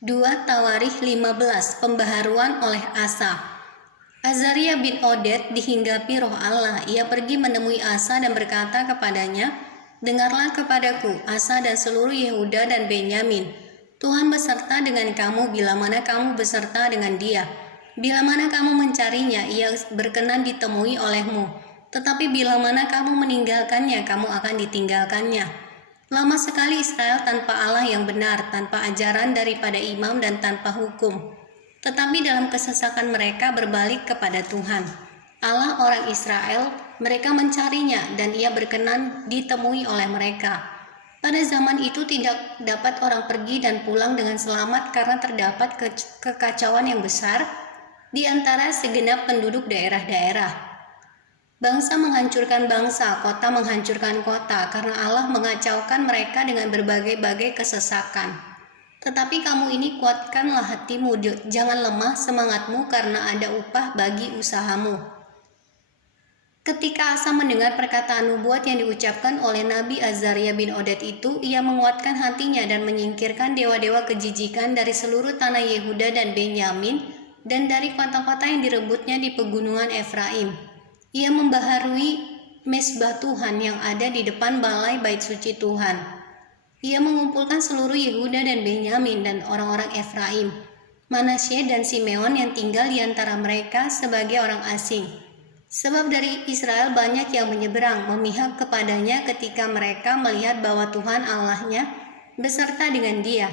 2 Tawarikh 15, pembaharuan oleh Asa. Azaria bin Oded dihinggapi roh Allah. Ia pergi menemui Asa dan berkata kepadanya, "Dengarlah kepadaku, Asa dan seluruh Yehuda dan Benyamin. Tuhan beserta dengan kamu bila mana kamu beserta dengan dia. Bila mana kamu mencarinya, ia berkenan ditemui olehmu. Tetapi bila mana kamu meninggalkannya, kamu akan ditinggalkannya. Lama sekali Israel tanpa Allah yang benar, tanpa ajaran daripada imam dan tanpa hukum. Tetapi dalam kesesakan mereka berbalik kepada Tuhan, Allah orang Israel. Mereka mencarinya dan ia berkenan ditemui oleh mereka. Pada zaman itu tidak dapat orang pergi dan pulang dengan selamat karena terdapat kekacauan yang besar di antara segenap penduduk daerah-daerah. Bangsa menghancurkan bangsa, kota menghancurkan kota, karena Allah mengacaukan mereka dengan berbagai-bagai kesesakan. Tetapi kamu ini kuatkanlah hatimu, jangan lemah semangatmu karena ada upah bagi usahamu." Ketika Asa mendengar perkataan nubuat yang diucapkan oleh Nabi Azaria bin Oded itu, ia menguatkan hatinya dan menyingkirkan dewa-dewa kejijikan dari seluruh tanah Yehuda dan Benyamin dan dari kota-kota yang direbutnya di pegunungan Efraim. Ia membaharui mezbah Tuhan yang ada di depan balai bait suci Tuhan. Ia mengumpulkan seluruh Yehuda dan Benyamin dan orang-orang Efraim, Manasye dan Simeon yang tinggal di antara mereka sebagai orang asing. Sebab dari Israel banyak yang menyeberang memihak kepadanya ketika mereka melihat bahwa Tuhan Allahnya beserta dengan dia.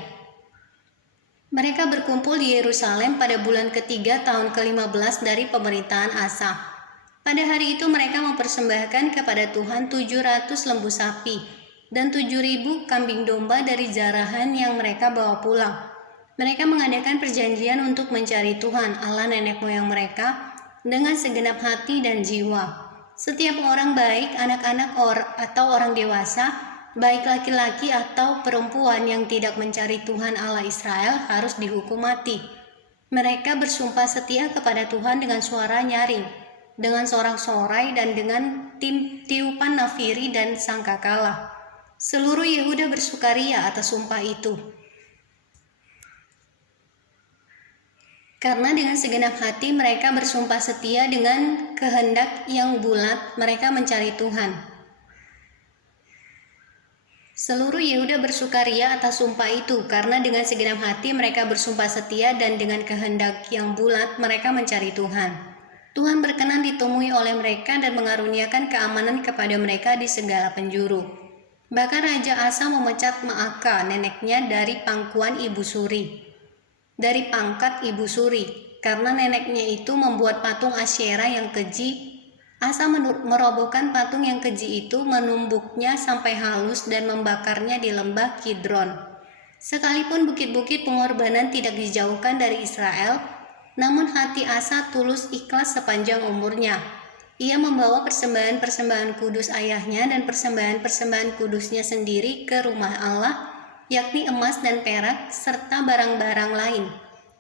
Mereka berkumpul di Yerusalem pada bulan ketiga tahun ke-15 dari pemerintahan Asa. Pada hari itu mereka mempersembahkan kepada Tuhan 700 lembu sapi dan 7.000 kambing domba dari jarahan yang mereka bawa pulang. Mereka mengadakan perjanjian untuk mencari Tuhan Allah nenek moyang mereka dengan segenap hati dan jiwa. Setiap orang baik, anak-anak atau orang dewasa, baik laki-laki atau perempuan yang tidak mencari Tuhan Allah Israel harus dihukum mati. Mereka bersumpah setia kepada Tuhan dengan suara nyaring, dengan sorak-sorai dan dengan tiupan nafiri dan sangkakala. Seluruh Yehuda bersukaria atas sumpah itu. Karena dengan segenap hati mereka bersumpah setia dengan kehendak yang bulat, mereka mencari Tuhan. Seluruh Yehuda bersukaria atas sumpah itu, karena dengan segenap hati mereka bersumpah setia dan dengan kehendak yang bulat mereka mencari Tuhan. Tuhan berkenan ditemui oleh mereka dan mengaruniakan keamanan kepada mereka di segala penjuru. Bahkan Raja Asa memecat Maaka, neneknya dari pangkat Ibu Suri, karena neneknya itu membuat patung Asyera yang keji. Asa merobohkan patung yang keji itu, menumbuknya sampai halus dan membakarnya di lembah Kidron. Sekalipun bukit-bukit pengorbanan tidak dijauhkan dari Israel, namun hati Asa tulus ikhlas sepanjang umurnya. Ia membawa persembahan-persembahan kudus ayahnya dan persembahan-persembahan kudusnya sendiri ke rumah Allah, yakni emas dan perak serta barang-barang lain.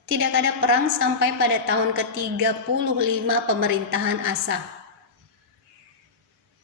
Tidak ada perang sampai pada tahun ke-35 pemerintahan Asa.